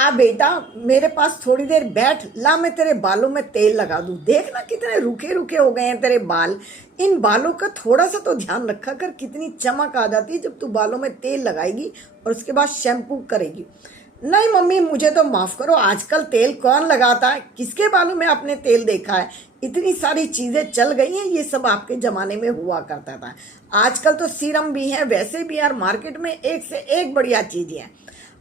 आ बेटा, मेरे पास थोड़ी देर बैठ, ला मैं तेरे बालों में तेल लगा दूं। देख ना कितने रुके रुके हो गए हैं तेरे बाल। इन बालों का थोड़ा सा तो ध्यान रखा कर। कितनी चमक आ जाती है जब तू बालों में तेल लगाएगी और उसके बाद शैम्पू करेगी। नहीं मम्मी, मुझे तो माफ करो, आजकल तेल कौन लगाता है? किसके बालों में आपने तेल देखा है? इतनी सारी चीजें चल गई हैं, ये सब आपके जमाने में हुआ करता था। आजकल तो सीरम भी है, वैसे भी यार मार्केट में एक से एक बढ़िया चीजें हैं।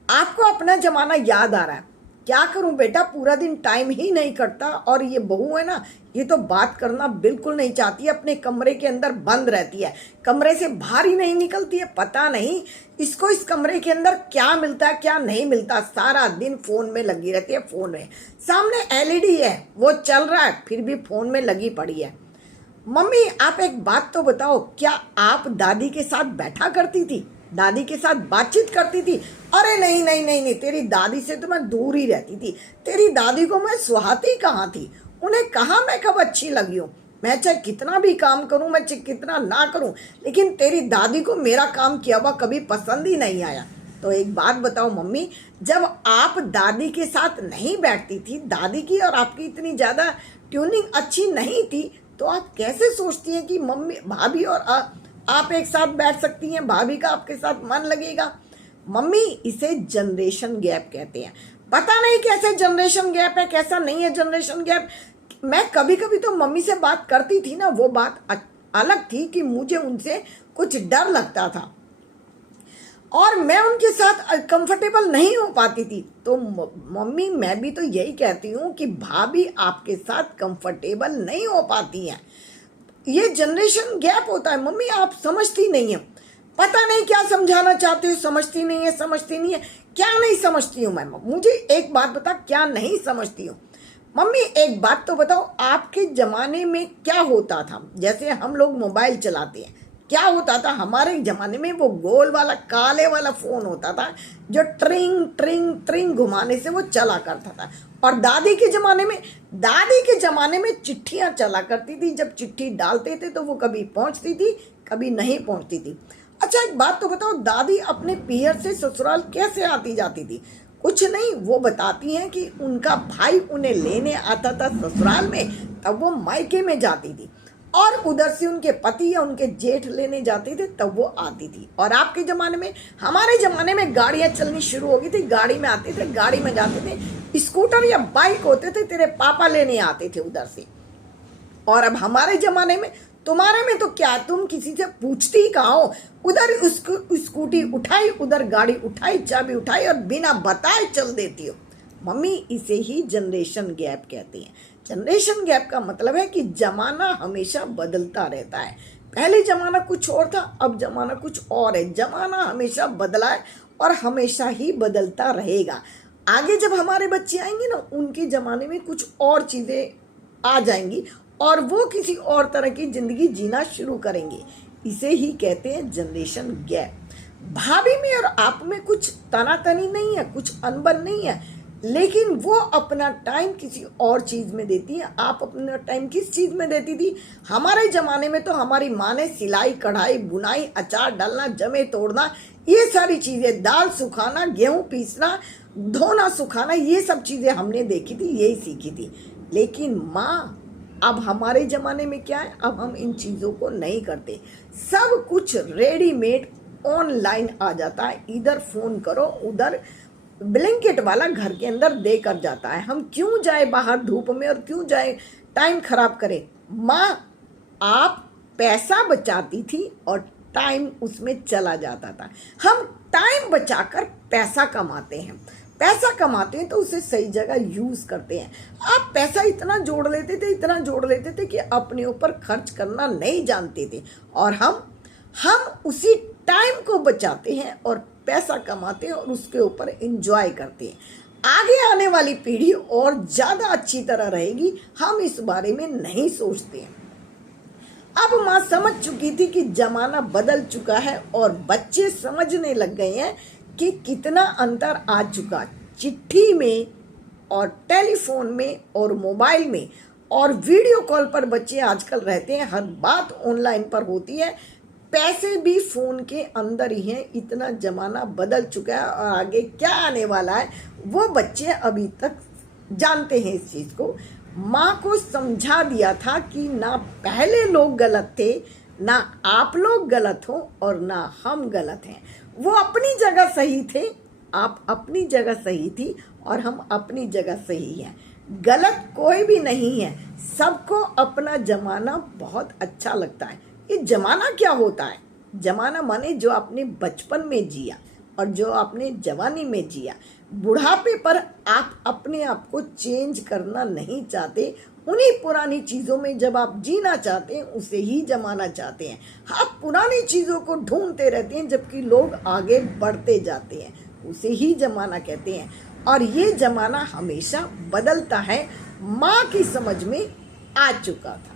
आपको अपना जमाना याद आ रहा है। क्या करूं बेटा, पूरा दिन टाइम ही नहीं कटता। और ये बहू है ना, ये तो बात करना बिल्कुल नहीं चाहती है, अपने कमरे के अंदर बंद रहती है, कमरे से बाहर ही नहीं निकलती है। पता नहीं इसको इस कमरे के अंदर क्या मिलता है क्या नहीं मिलता, सारा दिन फोन में लगी रहती है। फोन में सामने एलईडी है, वो चल रहा है, फिर भी फोन में लगी पड़ी है। मम्मी आप एक बात तो बताओ, क्या आप दादी के साथ बैठा करती थी, दादी के साथ बातचीत करती थी? अरे नहीं नहीं नहीं नहीं, तेरी दादी से तो मैं दूर ही रहती थी। तेरी दादी को मैं सुहाती कहाँ थी, उन्हें कहाँ मैं कब अच्छी लगी हूँ। मैं चाहे कितना भी काम करूँ, मैं चाहे कितना ना करूँ, लेकिन तेरी दादी को मेरा काम किया हुआ कभी पसंद ही नहीं आया। तो एक बात बताओ मम्मी, जब आप दादी के साथ नहीं बैठती थी, दादी की और आपकी इतनी ज़्यादा ट्यूनिंग अच्छी नहीं थी, तो आप कैसे सोचती हैं कि मम्मी भाभी और आप एक साथ बैठ सकती हैं, भाभी का आपके साथ मन लगेगा? मम्मी इसे जनरेशन गैप कहते हैं। पता नहीं कैसे जनरेशन गैप है, कैसा नहीं है जनरेशन गैप। मैं कभी कभी तो मम्मी से बात करती थी ना, वो बात अलग थी कि मुझे उनसे कुछ डर लगता था और मैं उनके साथ कंफर्टेबल नहीं हो पाती थी। तो मम्मी मैं भी तो यही कहती हूँ कि भाभी आपके साथ कंफर्टेबल नहीं हो पाती हैं। ये जनरेशन गैप होता है मम्मी, आप समझती नहीं है। पता नहीं क्या समझाना चाहती हो, समझती नहीं है, समझती नहीं है। क्या नहीं समझती हूँ मैं? मुझे एक बात बता, क्या नहीं समझती हूँ? मम्मी एक बात तो बताओ, आपके जमाने में क्या होता था? जैसे हम लोग मोबाइल चलाते हैं, क्या होता था हमारे जमाने में? वो गोल वाला काले वाला फोन होता था जो ट्रिंग ट्रिंग ट्रिंग घुमाने से वो चला करता था। और दादी के जमाने में चिट्ठियां चला करती थी। जब चिट्ठी डालते थे तो वो कभी पहुंचती थी, कभी नहीं पहुंचती थी। अच्छा एक बात तो बताओ, दादी अपने पीहर से ससुराल कैसे आती जाती थी? कुछ नहीं, वो बताती हैं कि उनका भाई उन्हें लेने आता था ससुराल में, तब वो मायके में जाती थी, और उधर से उनके पति या उनके जेठ लेने जाते थे, तब वो आती थी। और आपके ज़माने में, हमारे ज़माने में गाड़ियाँ चलनी शुरू हो गई थी, गाड़ी में आते थे, गाड़ी में जाते थे, स्कूटर या बाइक होते थे, तेरे पापा लेने आते थे उधर से। और अब हमारे ज़माने में, तुम्हारे में तो क्या, तुम किसी से पूछती ही कहाँ हो? उधर स्कूटी उठाई, उधर गाड़ी उठाई, चाबी उठाई और बिना बताए चल देती हो। मम्मी इसे ही जनरेशन गैप कहते हैं। जनरेशन गैप का मतलब है कि जमाना हमेशा बदलता रहता है। पहले जमाना कुछ और था, अब जमाना कुछ और है। जमाना हमेशा बदला है और हमेशा ही बदलता रहेगा। आगे जब हमारे बच्चे आएंगे ना, उनके जमाने में कुछ और चीजें आ जाएंगी और वो किसी और तरह की जिंदगी जीना शुरू करेंगे। इसे ही कहते हैं जनरेशन गैप। भाभी में और आप में कुछ तनातनी नहीं है, कुछ अनबन नहीं है, लेकिन वो अपना टाइम किसी और चीज में देती है। आप अपना टाइम किस चीज में देती थी? हमारे जमाने में तो हमारी माँ ने सिलाई कढ़ाई बुनाई, अचार डालना, जमे तोड़ना, ये सारी चीजें, दाल सुखाना, गेहूं पीसना, धोना सुखाना, ये सब चीजें हमने देखी थी, यही सीखी थी। लेकिन माँ अब हमारे ज़माने में क्या है, अब हम इन चीज़ों को नहीं करते। सब कुछ रेडीमेड ऑनलाइन आ जाता है, इधर फ़ोन करो, उधर ब्लैंकेट वाला घर के अंदर दे कर जाता है। हम क्यों जाए बाहर धूप में और क्यों जाए टाइम खराब करें? माँ आप पैसा बचाती थी और टाइम उसमें चला जाता था। हम टाइम बचाकर पैसा कमाते हैं, पैसा कमाते हैं तो उसे सही जगह यूज करते हैं। आप पैसा इतना जोड़ लेते थे, इतना जोड़ लेते थे कि अपने ऊपर खर्च करना नहीं जानते थे। और हम उसी टाइम को बचाते हैं और पैसा कमाते हैं और उसके ऊपर एंजॉय करते हैं। आगे आने वाली पीढ़ी और ज्यादा अच्छी तरह रहेगी, हम इस बारे में नहीं सोचते हैं। अब माँ समझ चुकी थी कि जमाना बदल चुका है और बच्चे समझने लग गए हैं कि कितना अंतर आ चुका। चिट्ठी में और टेलीफोन में और मोबाइल में और वीडियो कॉल पर बच्चे आजकल रहते हैं, हर बात ऑनलाइन पर होती है। पैसे भी फोन के अंदर ही हैं। इतना जमाना बदल चुका है और आगे क्या आने वाला है वो बच्चे अभी तक जानते हैं इस चीज को। माँ को समझा दिया था कि ना पहले लोग गलत थे, ना आप लोग गलत हो और ना हम गलत हैं। वो अपनी जगह सही थे, आप अपनी जगह सही थी और हम अपनी जगह सही हैं। गलत कोई भी नहीं है, सबको अपना जमाना बहुत अच्छा लगता है। ये जमाना क्या होता है? जमाना माने जो आपने बचपन में जिया और जो आपने जवानी में जिया। बुढ़ापे पर आप अपने आप को चेंज करना नहीं चाहते, उन्हीं पुरानी चीज़ों में जब आप जीना चाहते हैं उसे ही जमाना चाहते हैं। आप पुरानी चीज़ों को ढूंढते रहते हैं जबकि लोग आगे बढ़ते जाते हैं, उसे ही जमाना कहते हैं। और ये जमाना हमेशा बदलता है, माँ की समझ में आ चुका था।